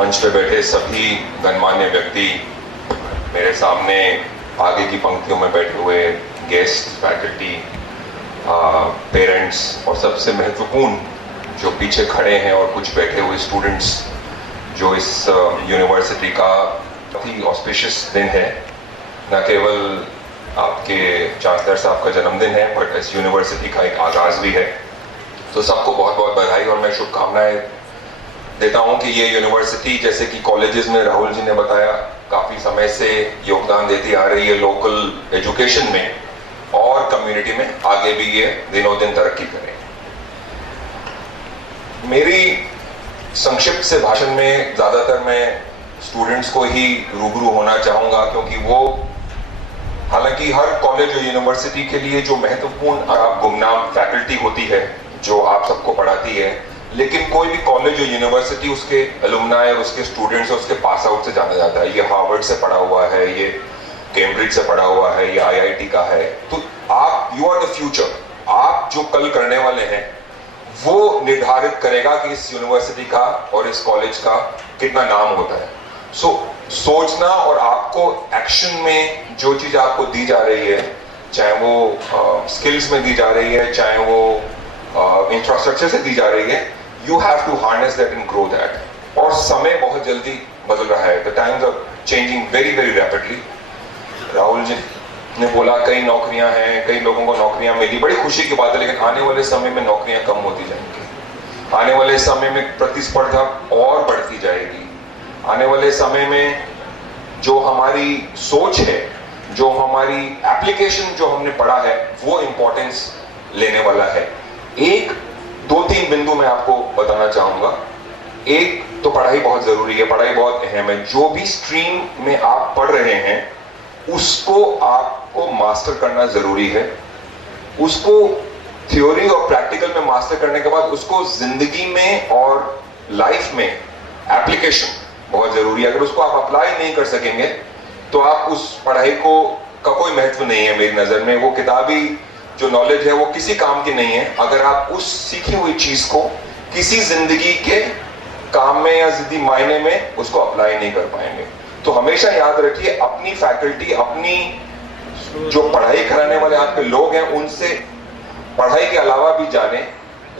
मंच पे बैठे सभी गणमान्य व्यक्ति, मेरे सामने आगे की पंक्तियों में बैठे हुए गेस्ट, फैकल्टी, पेरेंट्स और सबसे महत्वपूर्ण जो पीछे खड़े हैं और कुछ बैठे हुए स्टूडेंट्स, जो इस यूनिवर्सिटी का बहुत ही ऑस्पिशियस दिन है। न केवल आपके चांसलर साहब का जन्मदिन है, बट इस यूनिवर्सिटी का एक आगाज भी है। तो सबको बहुत बहुत बधाई और मैं शुभकामनाएं देता हूं कि ये यूनिवर्सिटी, जैसे कि कॉलेजेस में राहुल जी ने बताया, काफी समय से योगदान देती आ रही है लोकल एजुकेशन में और कम्युनिटी में, आगे भी ये दिनों दिन तरक्की करे। मेरी संक्षिप्त से भाषण में ज्यादातर मैं स्टूडेंट्स को ही रूबरू होना चाहूंगा, क्योंकि वो, हालांकि हर कॉलेज और यूनिवर्सिटी के लिए जो महत्वपूर्ण गुमनाम फैकल्टी होती है जो आप सबको पढ़ाती है, लेकिन कोई भी कॉलेज और यूनिवर्सिटी उसके अलुमनाई और उसके स्टूडेंट्स और उसके पास आउट से जाना जाता है। ये हार्वर्ड से पढ़ा हुआ है, ये कैम्ब्रिज से पढ़ा हुआ है, ये आईआईटी का है। तो आप, यू आर द फ्यूचर। आप जो कल करने वाले हैं वो निर्धारित करेगा कि इस यूनिवर्सिटी का और इस कॉलेज का कितना नाम होता है। सोचना और आपको एक्शन में जो चीज आपको दी जा रही है, चाहे वो स्किल्स में दी जा रही है, चाहे वो इंफ्रास्ट्रक्चर से दी जा रही है, you have to harness that and grow that. और समय बहुत जल्दी बदल रहा है, the times are changing very very rapidly. Rahul ji ने बोला कई नौकरियां हैं, कई लोगों को नौकरियां मिली, बड़ी खुशी की बात है, लेकिन आने वाले समय में नौकरियां कम होती जाएंगी। आने वाले समय में प्रतिस्पर्धा और बढ़ती जाएगी। आने वाले समय में जो हमारी सोच है, जो हमारी एप्लीकेशन जो हमने पढ़ा है, वो इंपॉर्टेंस लेने वाला है। एक दो तीन बिंदु मैं आपको बताना चाहूंगा। एक तो पढ़ाई बहुत जरूरी है, पढ़ाई बहुत अहम है। जो भी स्ट्रीम में आप पढ़ रहे हैं उसको आपको मास्टर करना जरूरी है। उसको थ्योरी और प्रैक्टिकल में मास्टर करने के बाद उसको जिंदगी में और लाइफ में एप्लीकेशन बहुत जरूरी है। अगर उसको आप अप्लाई नहीं कर सकेंगे तो आप उस पढ़ाई का कोई महत्व नहीं है मेरी नजर में। वो किताबी जो नॉलेज है वो किसी काम की नहीं है अगर आप उस सीखी हुई चीज को किसी जिंदगी के काम में या जिद्दी मायने में उसको अप्लाई नहीं कर पाएंगे। तो हमेशा याद रखिए, अपनी फैकल्टी, अपनी जो पढ़ाई कराने वाले आपके लोग हैं, उनसे पढ़ाई के अलावा भी जाने।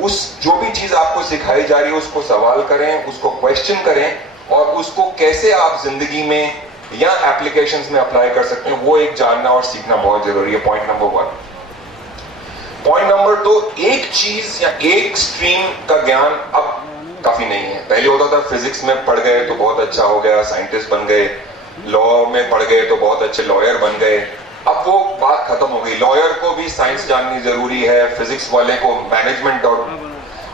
उस जो भी चीज आपको सिखाई जा रही है उसको सवाल करें, उसको क्वेश्चन करें और उसको कैसे आप जिंदगी में या एप्लीकेशंस में अप्लाई कर सकते हैं, वो एक जानना और सीखना बहुत जरूरी है। Point number 1। पॉइंट नंबर 2, एक चीज या एक स्ट्रीम का ज्ञान अब काफी नहीं है। पहले होता था फिजिक्स में पढ़ गए तो बहुत अच्छा हो गया, साइंटिस्ट बन गए, लॉ में पढ़ गए तो बहुत अच्छे लॉयर बन गए। अब वो बात खत्म हो गई। लॉयर को भी साइंस जाननी जरूरी है, फिजिक्स वाले को मैनेजमेंट और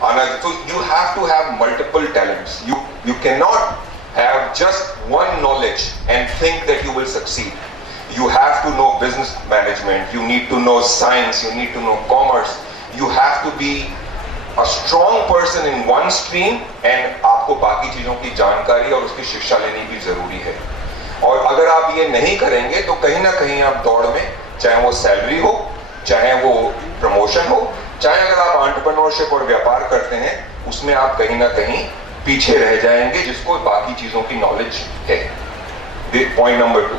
आना। तो you have to have multiple talents. You can not have just one knowledge and think that you will succeed. You have to know business management, you need to know science, you need to know commerce. You have to be a strong person in one stream and आपको बाकी चीजों की जानकारी और उसकी शिक्षा लेनी भी जरूरी है। और अगर आप ये नहीं करेंगे तो कहीं ना कहीं आप दौड़ में, चाहे वो सैलरी हो, चाहे वो प्रमोशन हो, चाहे अगर आप एंटरप्रेन्योरशिप और व्यापार करते हैं, उसमें आप कहीं ना कहीं पीछे रह जाएंगे, जिसको बाकी चीजों की नॉलेज है। Point number 2।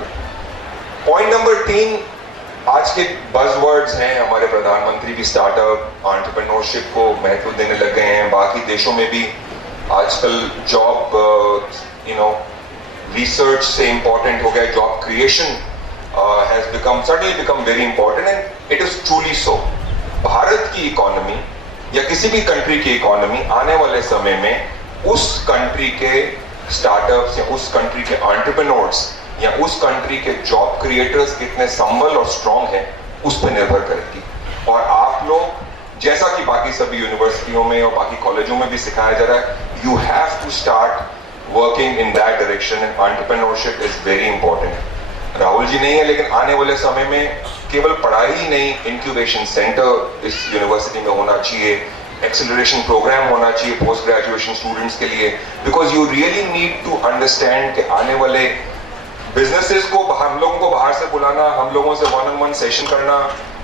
पॉइंट नंबर 3, आज के बज़वर्ड्स हैं, हमारे प्रधानमंत्री भी स्टार्टअप, एंटरप्रेन्योरशिप को महत्व देने लग गए हैं। बाकी देशों में भी आजकल जॉब रिसर्च से इंपॉर्टेंट हो गया। Job creation has suddenly become very important and it is truly so. Bharat की इकोनॉमी या किसी भी कंट्री की इकोनॉमी आने वाले समय में उस कंट्री के स्टार्टअप्स या उस कंट्री के एंटरप्रेन्योर्स या उस कंट्री के जॉब क्रिएटर्स कितने संबल और स्ट्रांग हैं, उस पर निर्भर करेगी। और आप लोग, जैसा कि बाकी सभी यूनिवर्सिटियों में और बाकी कॉलेजों में भी सिखाया जा रहा है, you have to start working in that direction and entrepreneurship is very important. Rahul ji नहीं है, लेकिन आने वाले समय में केवल पढ़ाई ही नहीं, इंक्यूबेशन सेंटर इस यूनिवर्सिटी में होना चाहिए, एक्सेलरेशन प्रोग्राम होना चाहिए पोस्ट ग्रेजुएशन स्टूडेंट्स के लिए, because you really need to understand कि आने वाले बिजनेसेस को हम लोगों को बाहर से बुलाना, हम लोगों से 1-on-1 सेशन करना,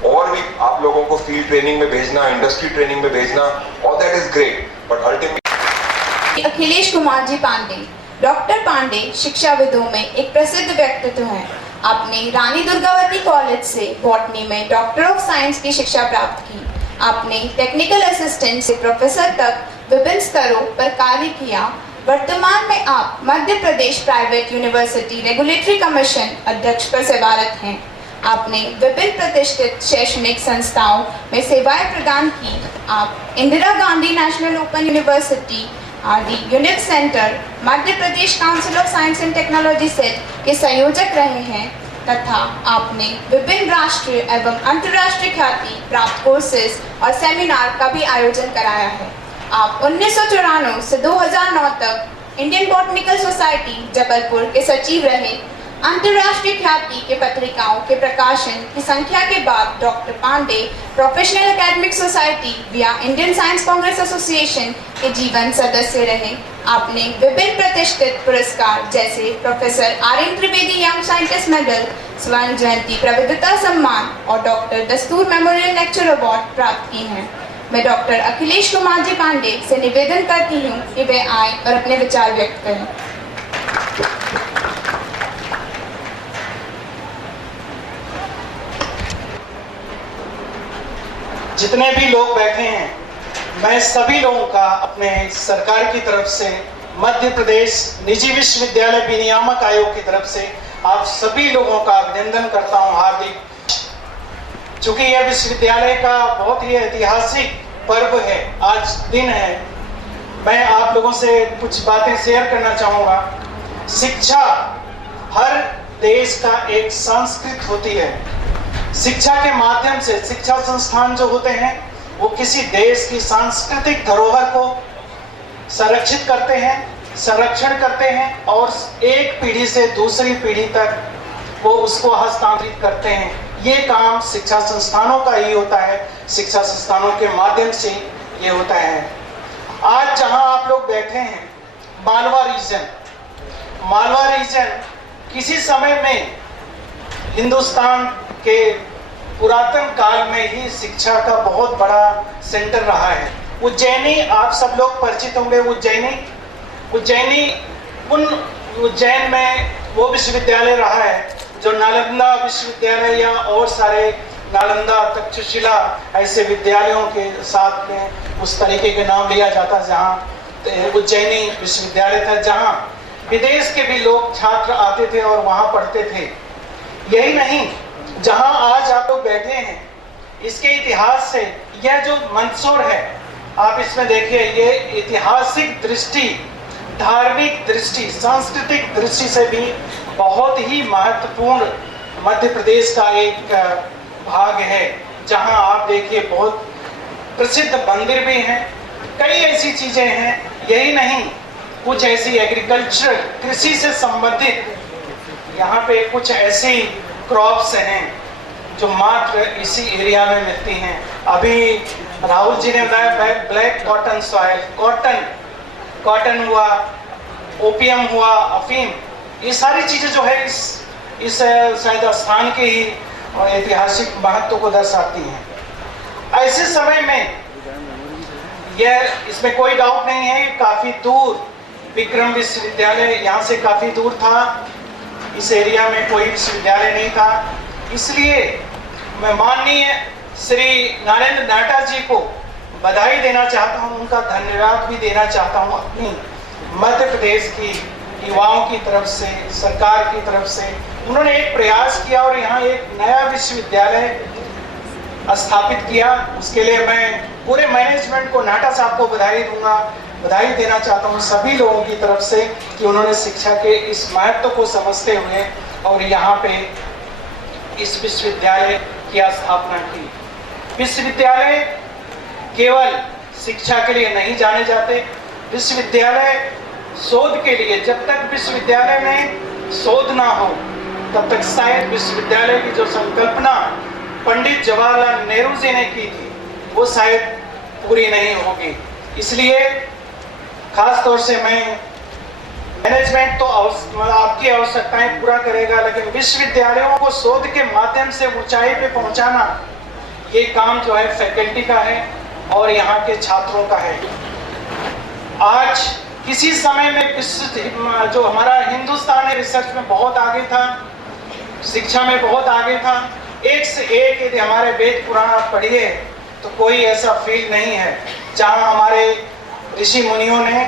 और भी आप लोगों को फील्ड ट्रेनिंग में भेजना, इंडस्ट्री ट्रेनिंग में भेजना, all that is great, but ultimately Akhilesh Kumar ji Pandey, doctor Pandey शिक्षाविदों में एक प्रसिद्ध व्यक्तित्व हैं। आपने रानी दुर्गावती कॉलेज से बॉटनी में डॉक्टर ऑफ साइंस की शिक्षा प्राप्त की। आपने टेक्निकल असिस्टेंट से प्रोफेसर तक विभिन्न स्तरों पर कार्य किया। वर्तमान में आप Madhya Pradesh private university regulatory commission अध्यक्ष पर सेवारत हैं। आपने विभिन्न प्रतिष्ठित शैक्षणिक संस्थाओं में सेवाएं प्रदान की। आप Indira Gandhi national open university आदि unique centre, Madhya Pradesh council of science and technology सेट के संयोजक रहे हैं तथा आपने विभिन्न राष्ट्रीय एवं अंतर्राष्ट्रीय ख्याति प्राप्त कोर्सेज और सेमिनार का भी आयोजन कराया है। आप 1994 से 2009 तक इंडियन बॉटनिकल सोसाइटी जबलपुर के सचिव रहे। अंतर्राष्ट्रीय ख्याति के पत्रिकाओं के प्रकाशन की संख्या के बाद doctor Pandey professional academic society या इंडियन साइंस कांग्रेस एसोसिएशन के जीवन सदस्य रहे। आपने विभिन्न प्रतिष्ठित पुरस्कार जैसे professor R N. Trivedi young scientist medal, स्वर्ण जयंती प्रविधता सम्मान और डॉक्टर दस्तूर मेमोरियल लेक्चर अवार्ड प्राप्त किए हैं। मैं डॉक्टर अखिलेश कुमार जी पांडे से निवेदन करती हूँ कि वे आए और अपने विचार व्यक्त करें। जितने भी लोग बैठे हैं, मैं सभी लोगों का अपने सरकार की तरफ से, मध्य प्रदेश निजी विश्वविद्यालय विनियामक आयोग की तरफ से आप सभी लोगों का अभिनंदन करता हूं हार्दिक। चूंकि यह विश्वविद्यालय का बहुत ही ऐतिहासिक पर्व है, आज दिन है, मैं आप लोगों से कुछ बातें शेयर करना चाहूँगा। शिक्षा हर देश का एक संस्कृति होती है। शिक्षा के माध्यम से शिक्षा संस्थान जो होते हैं वो किसी देश की सांस्कृतिक धरोहर को संरक्षित करते हैं, संरक्षण करते हैं और एक पीढ़ी से दूसरी पीढ़ी तक वो उसको हस्तांतरित करते हैं। ये काम शिक्षा संस्थानों का ही होता है, शिक्षा संस्थानों के माध्यम से ये होता है। आज जहां आप लोग बैठे हैं, मालवा रीजन किसी समय में हिंदुस्तान के पुरातन काल में ही शिक्षा का बहुत बड़ा सेंटर रहा है। उज्जैनी, आप सब लोग परिचित होंगे, उज्जैन में वो विश्वविद्यालय रहा है जो नालंदा विश्वविद्यालय या और सारे नालंदा, तक्षशिला ऐसे विद्यालयों के साथ में उस तरीके के नाम लिया जाता, जहाँ उज्जैनी विश्वविद्यालय था, जहाँ विदेश के भी लोग छात्र आते थे और वहाँ पढ़ते थे। यही नहीं, जहां आज आप लोग बैठे हैं, इसके इतिहास से यह जो मंदसौर है, आप इसमें देखिए, ये ऐतिहासिक दृष्टि, धार्मिक दृष्टि, सांस्कृतिक दृष्टि से भी बहुत ही महत्वपूर्ण मध्य प्रदेश का एक भाग है। जहां आप देखिए बहुत प्रसिद्ध मंदिर भी हैं, कई ऐसी चीजें हैं। यही नहीं, कुछ ऐसी एग्रीकल्चर, कृषि से संबंधित यहाँ पे कुछ ऐसी क्रॉप्स हैं जो मात्र इसी एरिया में मिलती हैं। अभी राहुल जी ने बताया ब्लैक कॉटन सॉइल, कॉटन हुआ, ओपियम हुआ, अफीम, ये सारी चीजें जो है इस शायद स्थान के ही ऐतिहासिक महत्व को दर्शाती हैं। ऐसे समय में यह, इसमें कोई डाउट नहीं है, काफी दूर विक्रम विश्वविद्यालय यहाँ से काफी दूर था, इस एरिया में कोई विश्वविद्यालय नहीं था। इसलिए मैं माननीय श्री नरेंद्र नाटा जी को बधाई देना चाहता हूं, उनका धन्यवाद भी देना चाहता हूं अपनी मध्य प्रदेश की युवाओं की तरफ से, सरकार की तरफ से। उन्होंने एक प्रयास किया और यहाँ एक नया विश्वविद्यालय स्थापित किया। उसके लिए मैं पूरे मैनेजमेंट को, नाटा साहब को बधाई देना चाहता हूँ सभी लोगों की तरफ से कि उन्होंने शिक्षा के इस महत्व को समझते हुए और यहाँ पे इस विश्वविद्यालय की स्थापना की। विश्वविद्यालय केवल शिक्षा के लिए नहीं जाने जाते, विश्वविद्यालय शोध के लिए, जब तक विश्वविद्यालय में शोध ना हो तब तक शायद विश्वविद्यालय की जो संकल्पना पंडित जवाहरलाल नेहरू जी ने की थी वो शायद पूरी नहीं होगी। इसलिए खास तौर से मैं, मैनेजमेंट तो आपकी आवश्यकताएं पूरा करेगा, लेकिन विश्वविद्यालयों को शोध के माध्यम से ऊंचाई पे पहुंचाना, ये काम जो है फैकल्टी का है और यहाँ के छात्रों का है। आज किसी समय में विश्व जो हमारा हिंदुस्तान है रिसर्च में बहुत आगे था, शिक्षा में बहुत आगे था। एक से एक यदि हमारे वेद पुराण आप पढ़िए तो कोई ऐसा फील्ड नहीं है जहां हमारे ऋषि मुनियों ने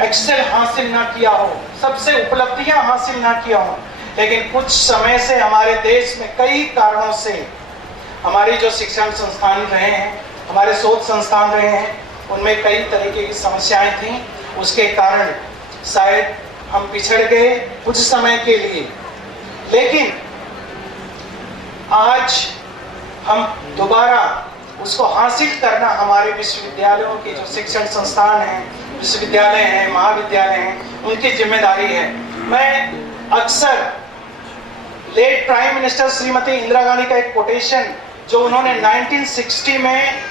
एक्सेल हासिल ना किया हो, सबसे उपलब्धियां हासिल ना किया हो। लेकिन कुछ समय से हमारे देश में कई कारणों से हमारी जो शिक्षण संस्थान रहे हैं, हमारे शोध संस्थान रहे हैं, उनमें कई तरीके की समस्याएं थी। उसके कारण शायद हम पिछड़ गए कुछ समय के लिए, लेकिन आज हम दोबारा उसको हासिल करना हमारे विश्वविद्यालयों के जो शिक्षण संस्थान हैं, विश्वविद्यालय हैं, महाविद्यालय हैं, उनकी जिम्मेदारी है। मैं अक्सर late prime minister Shrimati Indira Gandhi का एक कोटेशन जो उन्होंने 1960 में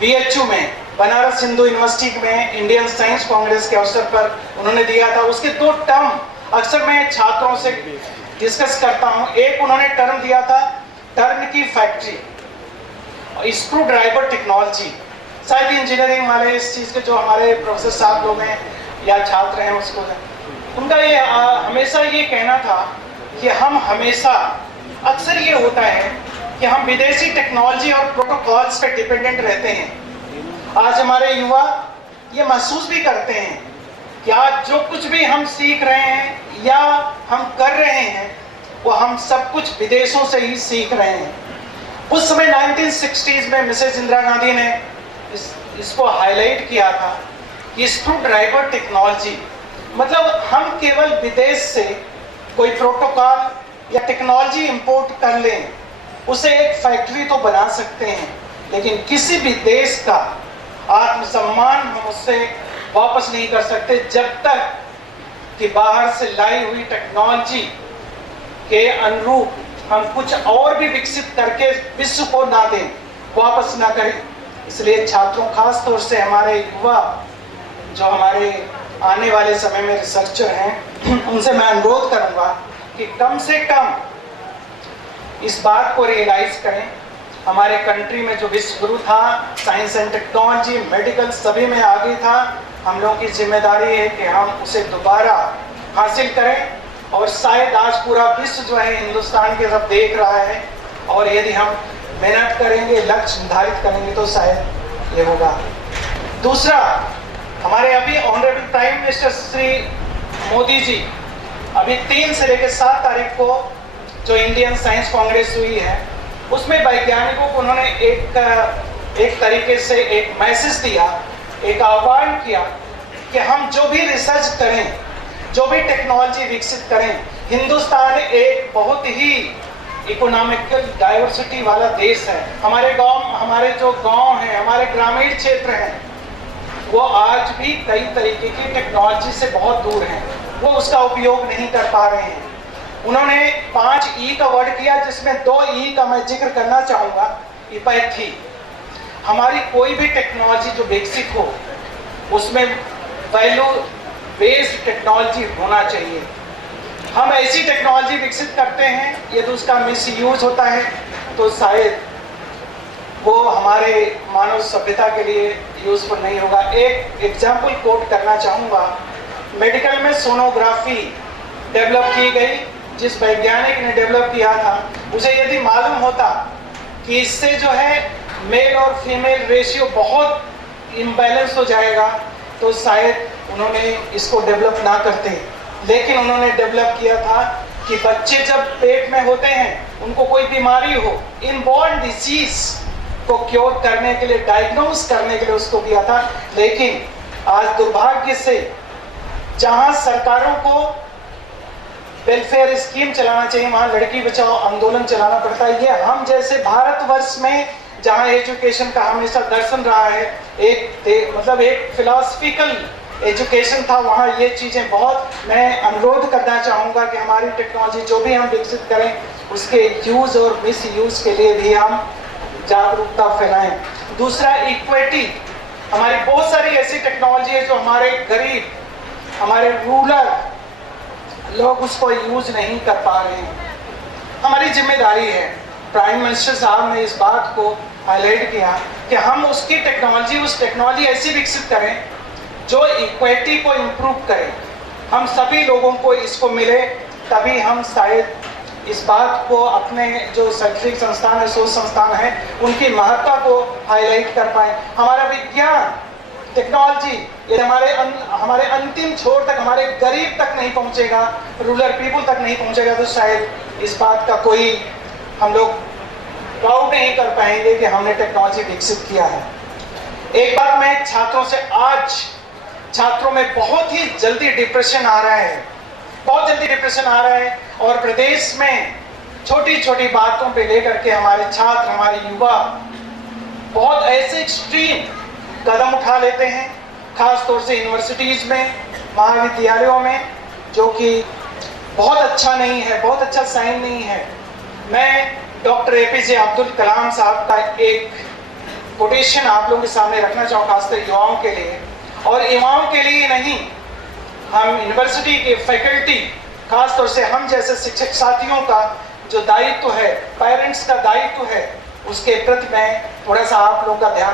BHU में बनारस हिंदू यूनिवर्सिटी में इंडियन साइंस कांग्रेस के अवसर पर उन्होंने दिया था, उसके 2 टर्म अक्सर मैं छात्रों से डिस्कस करता हूं। एक उन्होंने टर्म दिया था टर्न की फैक्ट्री, स्क्रू ड्राइवर टेक्नोलॉजी। शायद इंजीनियरिंग वाले इस चीज के जो हमारे प्रोफेसर साहब लोग हैं या छात्र हैं उसको, उनका ये हमेशा ये कहना था कि हम हमेशा, अक्सर ये होता है कि हम विदेशी टेक्नोलॉजी और प्रोटोकॉल्स पे डिपेंडेंट रहते हैं। आज हमारे युवा ये महसूस भी करते हैं कि आज जो कुछ भी हम सीख रहे हैं या हम कर रहे हैं वो हम सब कुछ विदेशों से ही सीख रहे हैं। उस समय 1960s में मिसेस इंदिरा गांधी ने इसको हाईलाइट किया था कि स्क्रू ड्राइवर टेक्नोलॉजी, मतलब हम केवल विदेश से कोई प्रोटोकॉल या टेक्नोलॉजी इंपोर्ट कर लें, उसे एक फैक्ट्री तो बना सकते हैं, लेकिन किसी भी देश का आत्मसम्मान हम उससे वापस नहीं कर सकते जब तक कि बाहर से लाई हुई टेक्नोलॉजी के अनुरूप हम कुछ और भी विकसित करके विश्व को ना दें, वापस ना करें। इसलिए छात्रों, खास तौर से हमारे युवा जो हमारे आने वाले समय में रिसर्चर हैं, उनसे मैं अनुरोध करूंगा कि कम से कम इस बात को रियलाइज करें। हमारे कंट्री में जो विश्व गुरु था, साइंस एंड टेक्नोलॉजी, मेडिकल, सभी में आगे था। हम लोगों की जिम्मेदारी है कि हम उसे दोबारा हासिल करें, और शायद आज पूरा विश्व जो है हिंदुस्तान की तरफ देख रहा है, और यदि हम मेहनत करेंगे, लक्ष्य निर्धारित करेंगे तो शायद ये होगा। दूसरा, हमारे अभी honourable prime minister Shri Modi ji अभी 3 से लेकर 7 तारीख को जो इंडियन साइंस कांग्रेस हुई है, उसमें वैज्ञानिकों को उन्होंने एक तरीके से एक मैसेज दिया, एक आह्वान किया कि हम जो भी रिसर्च करें, जो भी टेक्नोलॉजी विकसित करें, हिंदुस्तान एक बहुत ही इकोनॉमिकल डाइवर्सिटी वाला देश है। हमारे जो गांव हैं, हमारे ग्रामीण क्षेत्र हैं, वो आज भी कई तरीके की टेक्नोलॉजी से बहुत दूर हैं, वो उसका उपयोग नहीं कर पा रहे हैं। उन्होंने 5 E का वर्ड किया, जिसमें 2 E का मैं जिक्र करना चाहूँगा। इपैथी, हमारी कोई भी टेक्नोलॉजी जो विकसित हो उसमें वैल्यू बेस्ड टेक्नोलॉजी होना चाहिए। हम ऐसी टेक्नोलॉजी विकसित करते हैं, यदि उसका मिसयूज होता है तो शायद वो हमारे मानव सभ्यता के लिए यूजफुल नहीं होगा। एक एग्जाम्पल कोट करना चाहूँगा। मेडिकल में सोनोग्राफी डेवलप की गई, जिस वैज्ञानिक ने डेवलप किया था, उसे यदि मालूम होता कि इससे जो है मेल और फीमेल रेशियो बहुत इम्बैलेंस हो जाएगा, तो शायद उन्होंने इसको डेवलप ना करते। लेकिन उन्होंने डेवलप किया था कि बच्चे जब पेट में होते हैं, उनको कोई बीमारी हो, इनबॉर्न डिसीज को क्योर करने के लिए, डायग्नोज करने के लिए उसको किया था। लेकिन आज दुर्भाग्य से जहां सरकारों को वेलफेयर स्कीम चलाना चाहिए, वहां लड़की बचाओ आंदोलन चलाना पड़ता है। ये हम जैसे भारतवर्ष में जहां एजुकेशन का हमेशा दर्शन रहा है, एक फिलॉसफिकल एजुकेशन था, वहाँ ये चीज़ें बहुत, मैं अनुरोध करना चाहूँगा कि हमारी टेक्नोलॉजी जो भी हम विकसित करें, उसके यूज़ और मिस यूज़ के लिए भी हम जागरूकता फैलाएं। दूसरा, इक्विटी, हमारी बहुत सारी ऐसी टेक्नोलॉजी है जो हमारे गरीब, हमारे रूरल लोग उसको यूज़ नहीं कर पा रहे हैं। हमारी जिम्मेदारी है, प्राइम मिनिस्टर साहब ने इस बात को हाईलाइट किया कि हम उसकी टेक्नोलॉजी, उस टेक्नोलॉजी ऐसी विकसित करें जो इक्विटी को इम्प्रूव करे, हम सभी लोगों को इसको मिले, तभी हम शायद इस बात को अपने जो शैक्षणिक संस्थान है, शोध संस्थान है, उनकी महत्ता को हाईलाइट कर पाए। हमारा विज्ञान टेक्नोलॉजी ये हमारे अंतिम छोर तक, हमारे गरीब तक नहीं पहुंचेगा, रूरल पीपल तक नहीं पहुंचेगा, तो शायद इस बात का कोई हम लोग प्राउड नहीं कर पाएंगे कि हमने टेक्नोलॉजी विकसित किया है। एक बात मैं छात्रों से, आज छात्रों में बहुत ही जल्दी डिप्रेशन आ रहा है, बहुत जल्दी डिप्रेशन आ रहा है, और प्रदेश में छोटी छोटी बातों पे लेकर के हमारे छात्र, हमारे युवा बहुत ऐसे एक्सट्रीम कदम उठा लेते हैं, खास तौर से यूनिवर्सिटीज में, महाविद्यालयों में, जो कि बहुत अच्छा नहीं है, बहुत अच्छा साइन नहीं है। मैं डॉक्टर APJ अब्दुल कलाम साहब का एक कोटेशन आप लोगों के सामने रखना चाहूँगा, खासकर युवाओं के लिए, और युवाओं के लिए नहीं, हम यूनिवर्सिटी के फैकल्टी, खास तौर से हम जैसे शिक्षक साथियों का जो दायित्व है, पेरेंट्स का दायित्व है, उसके प्रति मैं थोड़ा सा आप लोगों का ध्यान